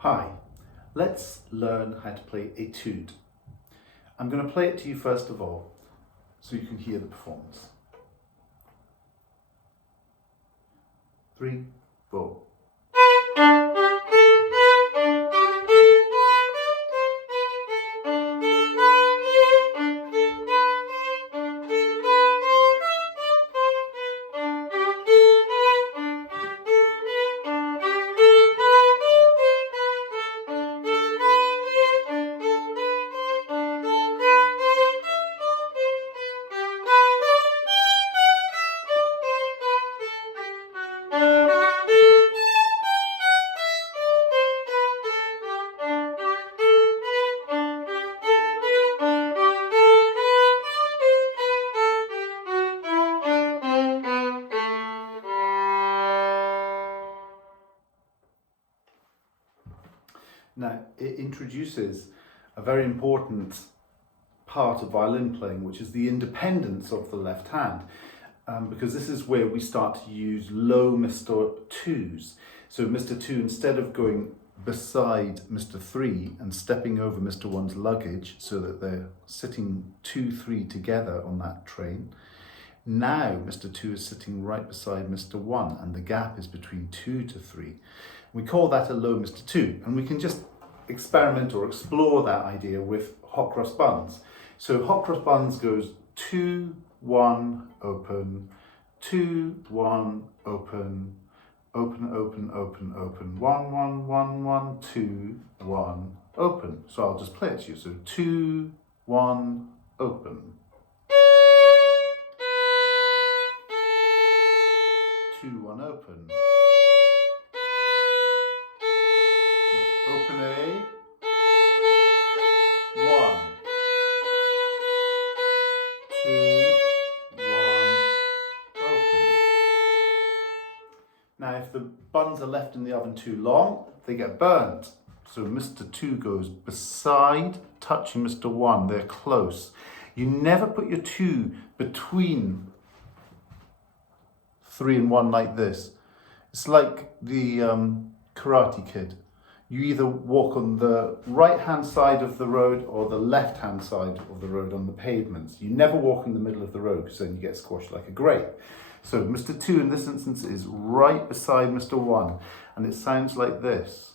Hi, let's learn how to play Etude. I'm going to play it to you first of all, so you can hear the performance. 3, 4. Now, it introduces a very important part of violin playing, which is the independence of the left hand, because this is where we start to use low Mr. 2s. So Mr. 2, instead of going beside Mr. 3 and stepping over Mr. 1's luggage so that they're sitting 2, 3 together on that train, now Mr. 2 is sitting right beside Mr. 1 and the gap is between 2 to 3. We call that a low Mr. 2, and we can just experiment or explore that idea with hot cross buns. So hot cross buns goes 2, 1, open, 2, 1, open, open, open, open, open, 1, 1, 1, 1, 2, 1, open. So I'll just play it to you. So 2, 1, open. 2, 1, open. Open A, 1, 2, 1, open. Now if the buns are left in the oven too long, they get burnt. So Mr. 2 goes beside, touching Mr. 1, they're close. You never put your 2 between 3 and 1 like this. It's like the Karate Kid. You either walk on the right-hand side of the road or the left-hand side of the road on the pavements. You never walk in the middle of the road because then you get squashed like a grape. So Mr. 2 in this instance is right beside Mr. 1, and it sounds like this.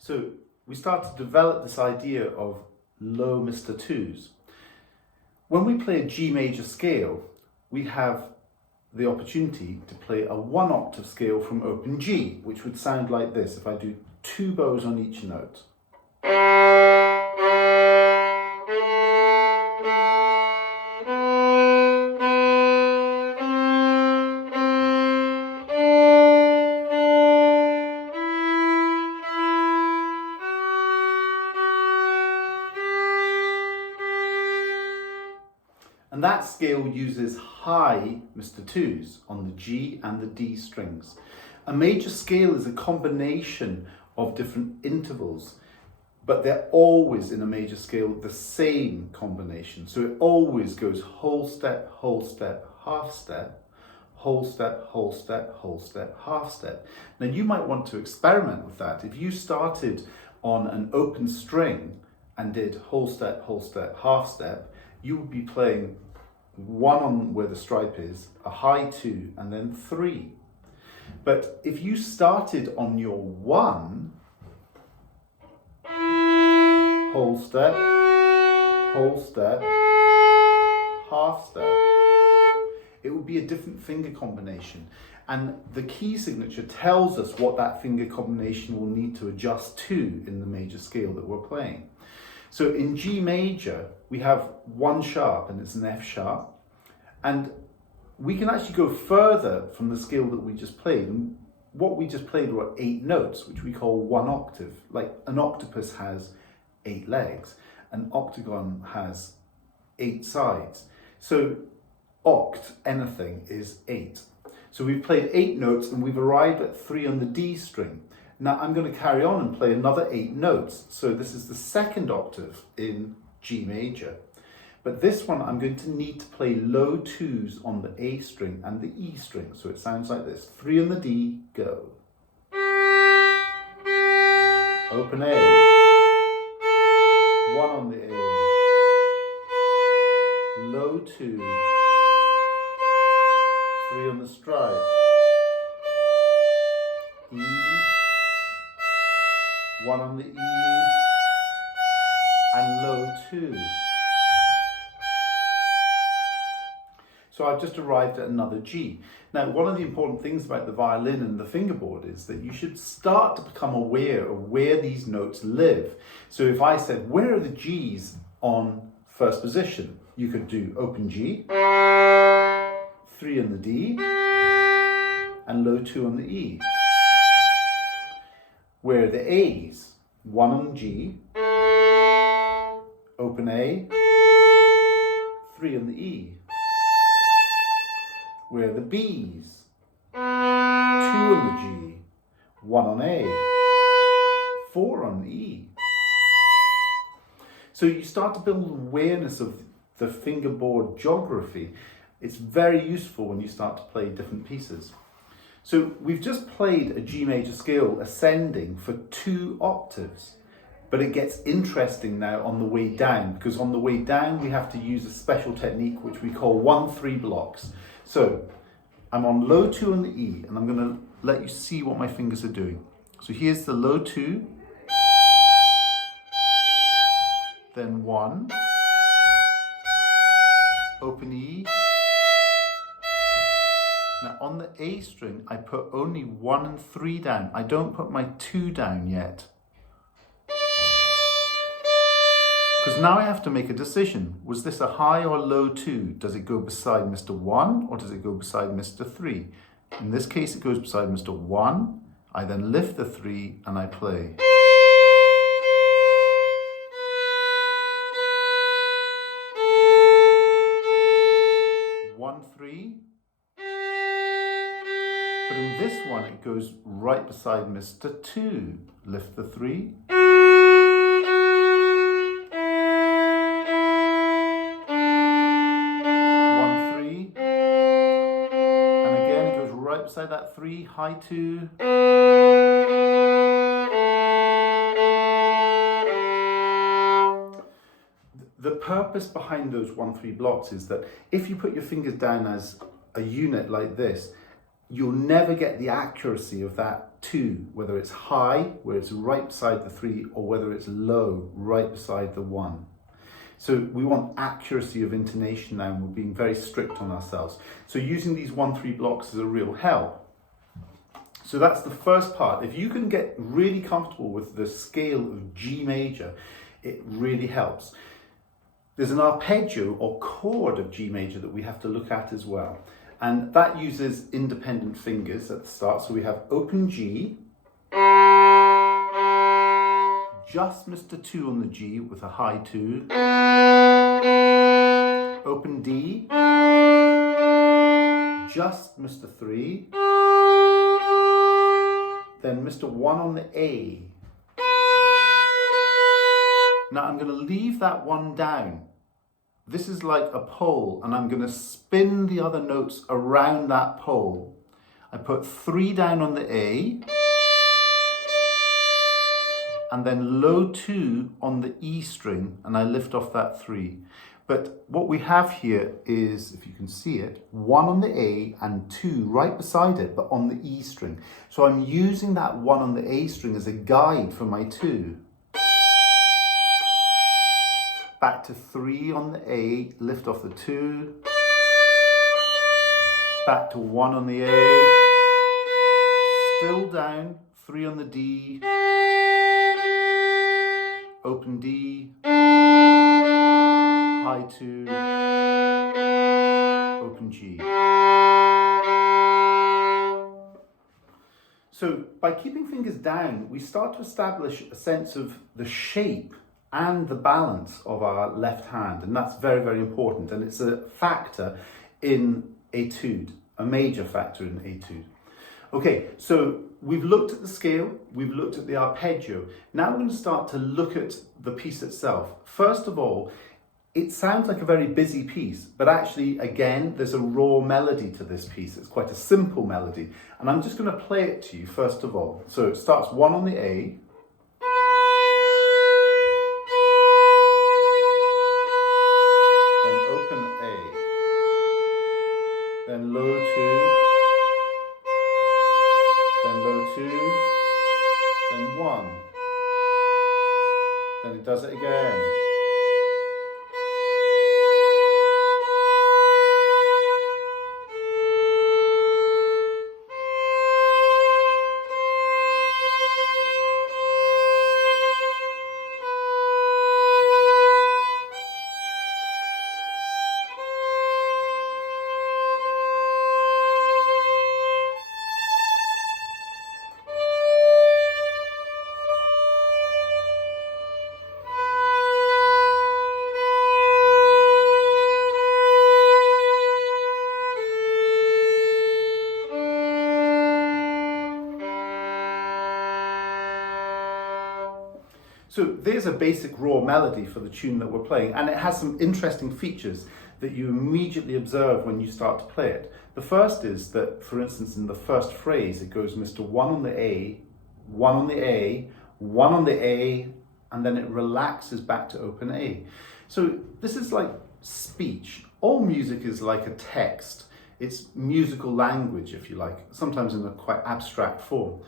So we start to develop this idea of low Mr. 2s. When we play a G major scale, we have the opportunity to play a 1 octave scale from open G, which would sound like this if I do 2 bows on each note. And that scale uses high Mr. 2s on the G and the D strings. A major scale is a combination of different intervals, but they're always in a major scale the same combination. So it always goes whole step, half step, whole step, whole step, whole step, half step. Now you might want to experiment with that. If you started on an open string and did whole step, half step, you would be playing 1 on where the stripe is, a high 2, and then 3. But if you started on your 1, whole step, half step, it would be a different finger combination. And the key signature tells us what that finger combination will need to adjust to in the major scale that we're playing. So in G major, we have 1 sharp and it's an F sharp. And we can actually go further from the scale that we just played. And what we just played were 8 notes, which we call 1 octave. Like an octopus has 8 legs. An octagon has 8 sides. So oct anything is 8. So we've played 8 notes and we've arrived at 3 on the D string. Now I'm going to carry on and play another 8 notes. So this is the second octave in G major. But this one I'm going to need to play low 2s on the A string and the E string. So it sounds like this. 3 on the D, go. Open A. 1 on the A. Low 2. 3 on the strike. E. 1 on the E. And low 2. So I've just arrived at another G. Now, one of the important things about the violin and the fingerboard is that you should start to become aware of where these notes live. So if I said, where are the G's on first position? You could do open G, 3 on the D, and low 2 on the E. Where are the A's? 1 on G, open A, 3 on the E. Where are the B's? 2 on the G, 1 on A, 4 on E. So you start to build awareness of the fingerboard geography. It's very useful when you start to play different pieces. So we've just played a G major scale ascending for 2 octaves, but it gets interesting now on the way down, because on the way down we have to use a special technique which we call 1-3 blocks. So I'm on low 2 on the E, and I'm going to let you see what my fingers are doing. So here's the low 2, then 1, open E. Now on the A string, I put only 1 and 3 down. I don't put my 2 down yet. Because now I have to make a decision. Was this a high or low 2? Does it go beside Mr. 1 or does it go beside Mr. 3? In this case, it goes beside Mr. 1. I then lift the 3 and I play. One, 3. But in this one, it goes right beside Mr. 2. Lift the 3. 1, 3. And again, it goes right beside that 3, high 2. The purpose behind those 1-3 blocks is that if you put your fingers down as a unit like this, you'll never get the accuracy of that 2, whether it's high, where it's right beside the 3, or whether it's low, right beside the 1. So we want accuracy of intonation now, and we're being very strict on ourselves. So using these 1-3 blocks is a real help. So that's the first part. If you can get really comfortable with the scale of G major, it really helps. There's an arpeggio or chord of G major that we have to look at as well. And that uses independent fingers at the start. So we have open G, just Mr. 2 on the G with a high 2, open D, just Mr. 3, then Mr. 1 on the A. Now I'm going to leave that 1 down. This is like a pole, and I'm going to spin the other notes around that pole. I put 3 down on the A, and then low 2 on the E string, and I lift off that 3. But what we have here is, if you can see it, 1 on the A and 2 right beside it, but on the E string. So I'm using that 1 on the A string as a guide for my 2. Back to 3 on the A, lift off the 2. Back to 1 on the A. Still down, 3 on the D. Open D. High 2. Open G. So by keeping fingers down, we start to establish a sense of the shape and the balance of our left hand, and that's very, very important, and it's a factor in Etude, a major factor in Etude. Okay, so we've looked at the scale, we've looked at the arpeggio. Now we're going to start to look at the piece itself. First of all, it sounds like a very busy piece, but actually, again, there's a raw melody to this piece. It's quite a simple melody. And I'm just going to play it to you first of all. So it starts 1 on the A. Then open A. Then low 2. Then low 2, then 1, then it does it again. So there's a basic raw melody for the tune that we're playing, and it has some interesting features that you immediately observe when you start to play it. The first is that, for instance, in the first phrase, it goes Mr. 1 on the A, 1 on the A, 1 on the A, and then it relaxes back to open A. So this is like speech. All music is like a text. It's musical language, if you like, sometimes in a quite abstract form,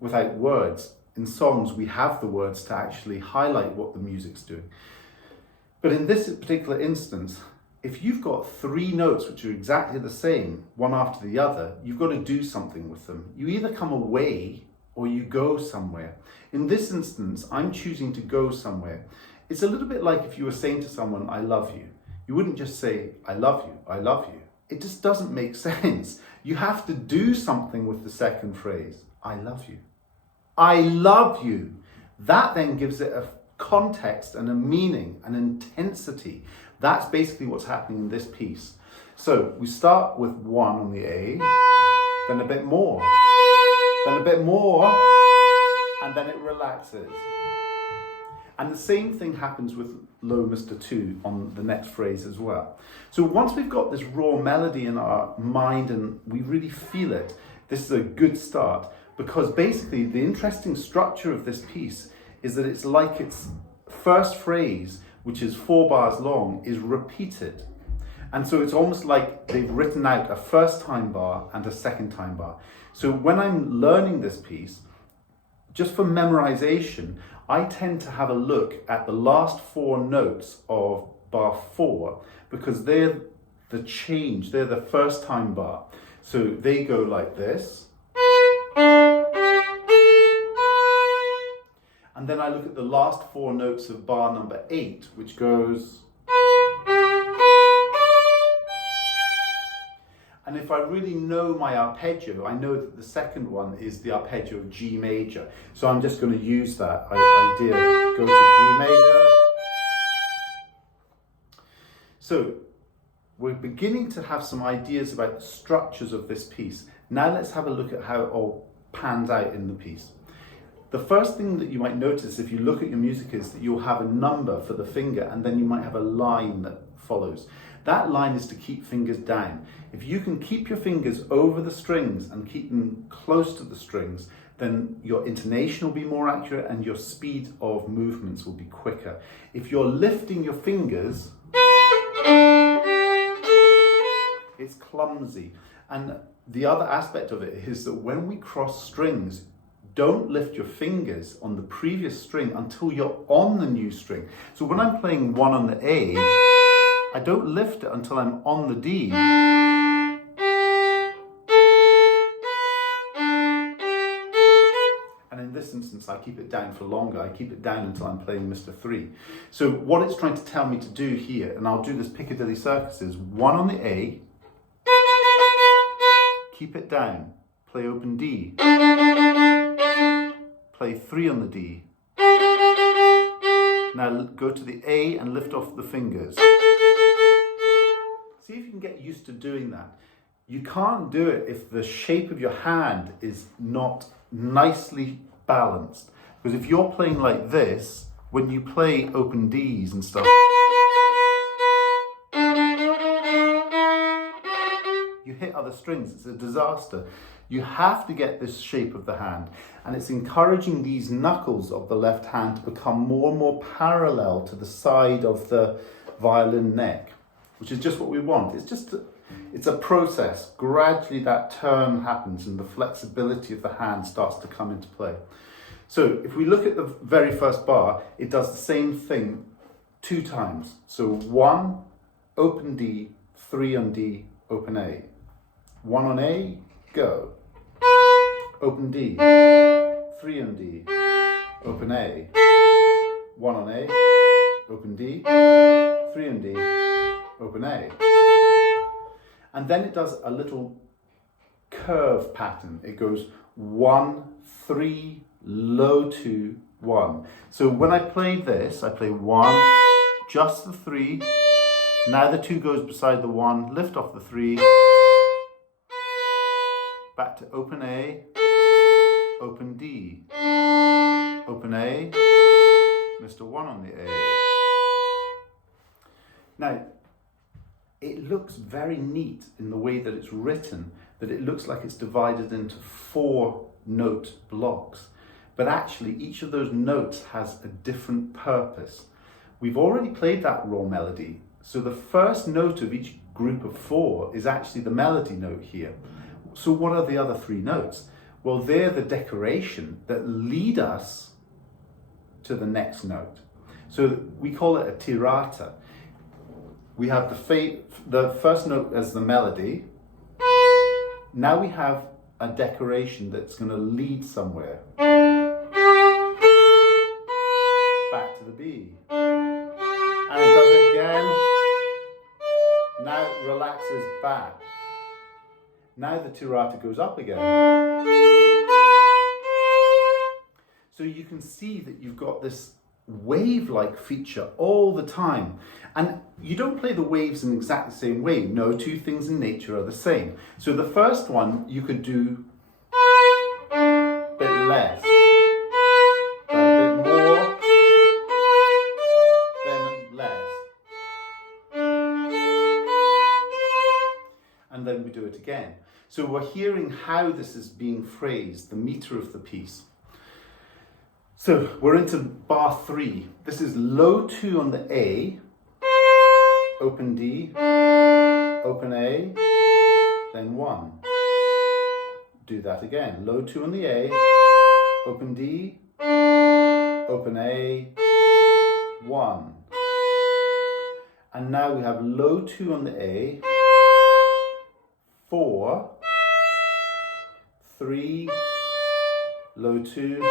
without words. In songs, we have the words to actually highlight what the music's doing. But in this particular instance, if you've got 3 notes which are exactly the same, one after the other, you've got to do something with them. You either come away or you go somewhere. In this instance, I'm choosing to go somewhere. It's a little bit like if you were saying to someone, I love you. You wouldn't just say, I love you, I love you. It just doesn't make sense. You have to do something with the second phrase, I love you. I love you. That then gives it a context and a meaning, an intensity. That's basically what's happening in this piece. So we start with 1 on the A, then a bit more, then a bit more, and then it relaxes. And the same thing happens with low Mr. 2 on the next phrase as well. So once we've got this raw melody in our mind and we really feel it, this is a good start. Because basically the interesting structure of this piece is that it's like its first phrase, which is 4 bars long, is repeated. And so it's almost like they've written out a first time bar and a second time bar. So when I'm learning this piece, just for memorization, I tend to have a look at the last 4 notes of bar 4 because they're the change, they're the first time bar. So they go like this. And then I look at the last 4 notes of bar number 8, which goes. And if I really know my arpeggio, I know that the second one is the arpeggio of G major. So I'm just going to use that idea. Go to G major. So we're beginning to have some ideas about the structures of this piece. Now let's have a look at how it all pans out in the piece. The first thing that you might notice if you look at your music is that you'll have a number for the finger and then you might have a line that follows. That line is to keep fingers down. If you can keep your fingers over the strings and keep them close to the strings, then your intonation will be more accurate and your speed of movements will be quicker. If you're lifting your fingers, it's clumsy. And the other aspect of it is that when we cross strings, don't lift your fingers on the previous string until you're on the new string. So when I'm playing 1 on the A, I don't lift it until I'm on the D. And in this instance, I keep it down for longer. I keep it down until I'm playing Mr. 3. So what it's trying to tell me to do here, and I'll do this Piccadilly Circus, is 1 on the A, keep it down, play open D. Play 3 on the D. Now go to the A and lift off the fingers. See See if you can get used to doing that. You can't do it if the shape of your hand is not nicely balanced. Because if you're playing like this, when you play open Ds and stuff, you hit other strings, it's a disaster. You have to get this shape of the hand, and it's encouraging these knuckles of the left hand to become more and more parallel to the side of the violin neck, which is just what we want. It's a process. Gradually that turn happens and the flexibility of the hand starts to come into play. So if we look at the very first bar, it does the same thing 2 times. So 1, open D, 3 on D, open A. 1 on A, go. Open D, 3 on D, open A. 1 on A, open D, 3 on D, open A. And then it does a little curve pattern. It goes 1, 3, low 2, 1. So when I play this, I play 1, just the 3. Now the 2 goes beside the 1, lift off the 3. Back to open A, open D, open A, Mr. 1 on the A. Now, it looks very neat in the way that it's written, that it looks like it's divided into 4 note blocks. But actually, each of those notes has a different purpose. We've already played that raw melody, so the first note of each group of 4 is actually the melody note here. So what are the other 3 notes? Well, they're the decoration that lead us to the next note. So we call it a tirata. We have the first note as the melody. Now we have a decoration that's going to lead somewhere. Back to the B. And it does it again. Now it relaxes back. Now the tirata goes up again. So you can see that you've got this wave-like feature all the time. And you don't play the waves in exactly the same way. No 2 things in nature are the same. So the first one you could do a bit less, a bit more, then less. And then we do it again. So we're hearing how this is being phrased, the meter of the piece. So we're into bar 3. This is low 2 on the A, open D, open A, then 1. Do that again. Low 2 on the A, open D, open A, 1. And now we have low 2 on the A, 4, 3, low 2,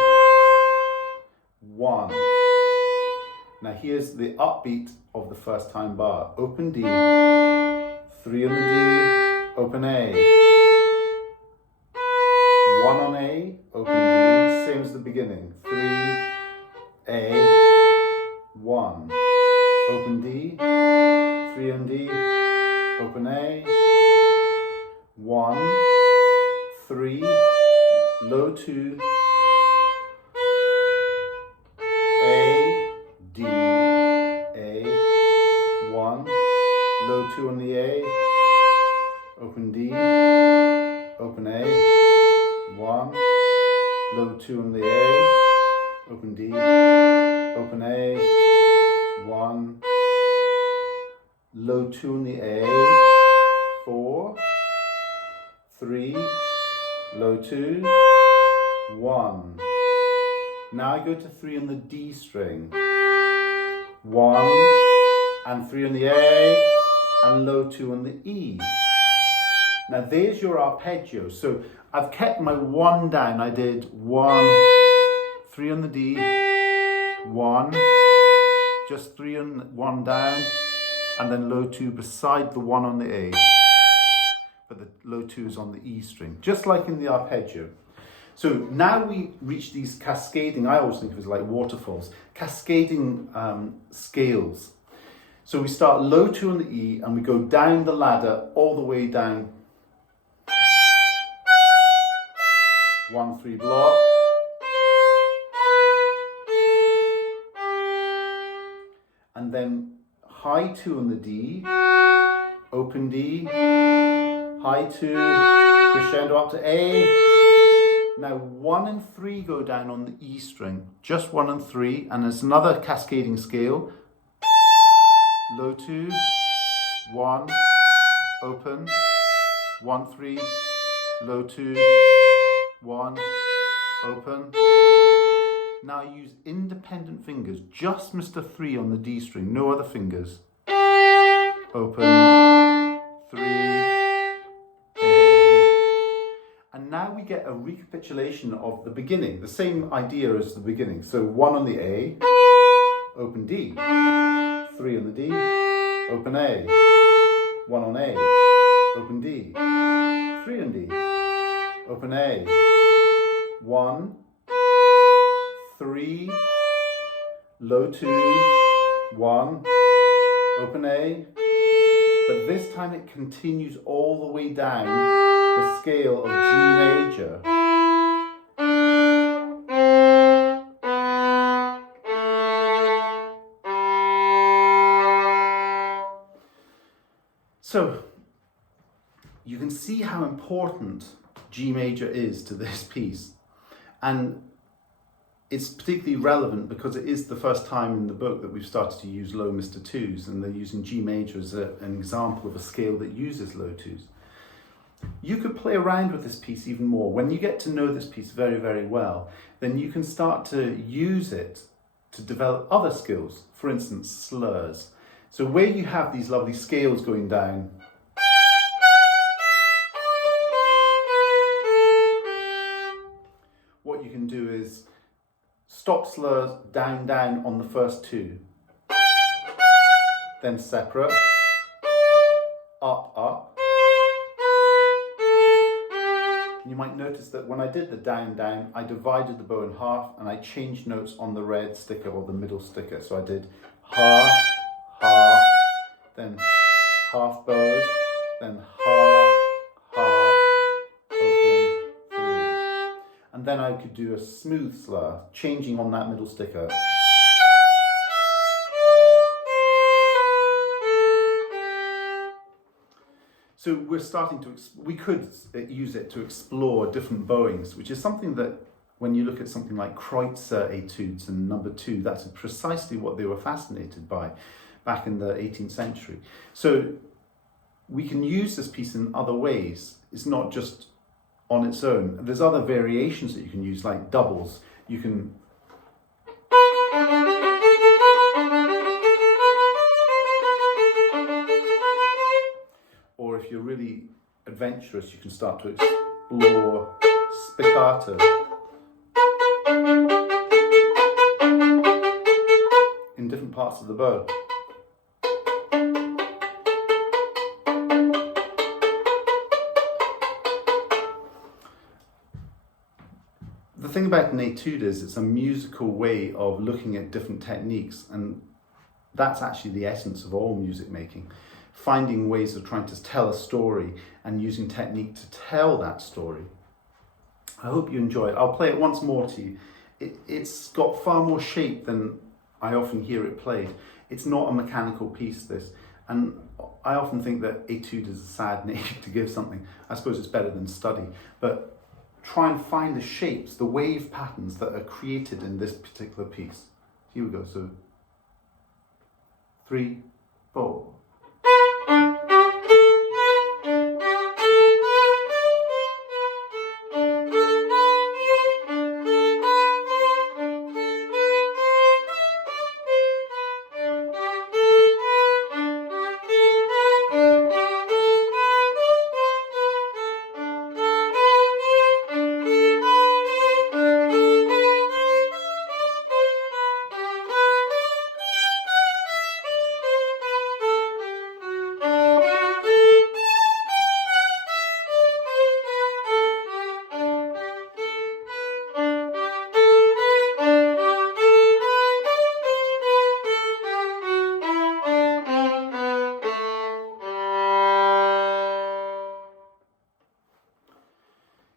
1. Now here's the upbeat of the first time bar. Open D, 3 on the D, open A. 1 on A, open D, same as the beginning. 3, A, 1. Open D, 3 on D, open A. 1, 3, low 2, A, D, A, 1, low 2 on the A, open D, open A, 1, low 2 on the A, open D, open A, 1, low 2 on the A, 4, 3, low 2, 1. Now I go to 3 on the D string. 1 and 3 on the A and low 2 on the E. Now there's your arpeggio. So I've kept my 1 down. I did 1, 3 on the D, 1, just 3 on 1 down, and then low 2 beside the 1 on the A. But the low 2 is on the E string, just like in the arpeggio. So now we reach these cascading, I always think of it as like waterfalls, cascading scales. So we start low 2 on the E and we go down the ladder all the way down. 1-3 block. And then high 2 on the D, open D, high 2, crescendo up to A. Now 1 and 3 go down on the E string, just 1 and 3, and there's another cascading scale. Low 2, 1, open, 1, 3, low 2, 1, open. Now use independent fingers, just Mr. 3 on the D string, no other fingers. Open, 3, and now we get a recapitulation of the beginning, the same idea as the beginning. So 1 on the A, open D, 3 on the D, open A, 1 on A, open D, 3 on D, open A, 1, 3, low 2, 1, open A, but this time it continues all the way down the scale of G major. So you can see how important G major is to this piece, and it's particularly relevant because it is the first time in the book that we've started to use low Mr. 2s, and they're using G major as an example of a scale that uses low 2s. You could play around with this piece even more. When you get to know this piece very, very well, then you can start to use it to develop other skills, for instance, slurs. So where you have these lovely scales going down, what you can do is stop slurs down, down on the first 2, then separate, up, up. You might notice that when I did the down, down, I divided the bow in half and I changed notes on the red sticker or the middle sticker. So I did half, half, then half bows, then half, half, open, 3. And then I could do a smooth slur, changing on that middle sticker. So we're starting to, we could use it to explore different bowings, which is something that when you look at something like Kreutzer etudes and number 2, that's precisely what they were fascinated by back in the 18th century. So we can use this piece in other ways. It's not just on its own. There's other variations that you can use, like doubles. You can or if you're really adventurous, you can start to explore spiccato in different parts of the bow. The thing about an etude is it's a musical way of looking at different techniques, and that's actually the essence of all music making. Finding ways of trying to tell a story and using technique to tell that story. I hope you enjoy it. I'll play it once more to you. It's got far more shape than I often hear it played. It's not a mechanical piece, this. And I often think that etude is a sad name to give something. I suppose it's better than study. But try and find the shapes, the wave patterns that are created in this particular piece. Here we go. So 3, 4.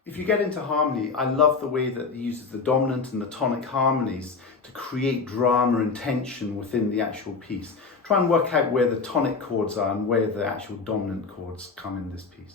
If you get into harmony, I love the way that he uses the dominant and the tonic harmonies to create drama and tension within the actual piece. Try and work out where the tonic chords are and where the actual dominant chords come in this piece.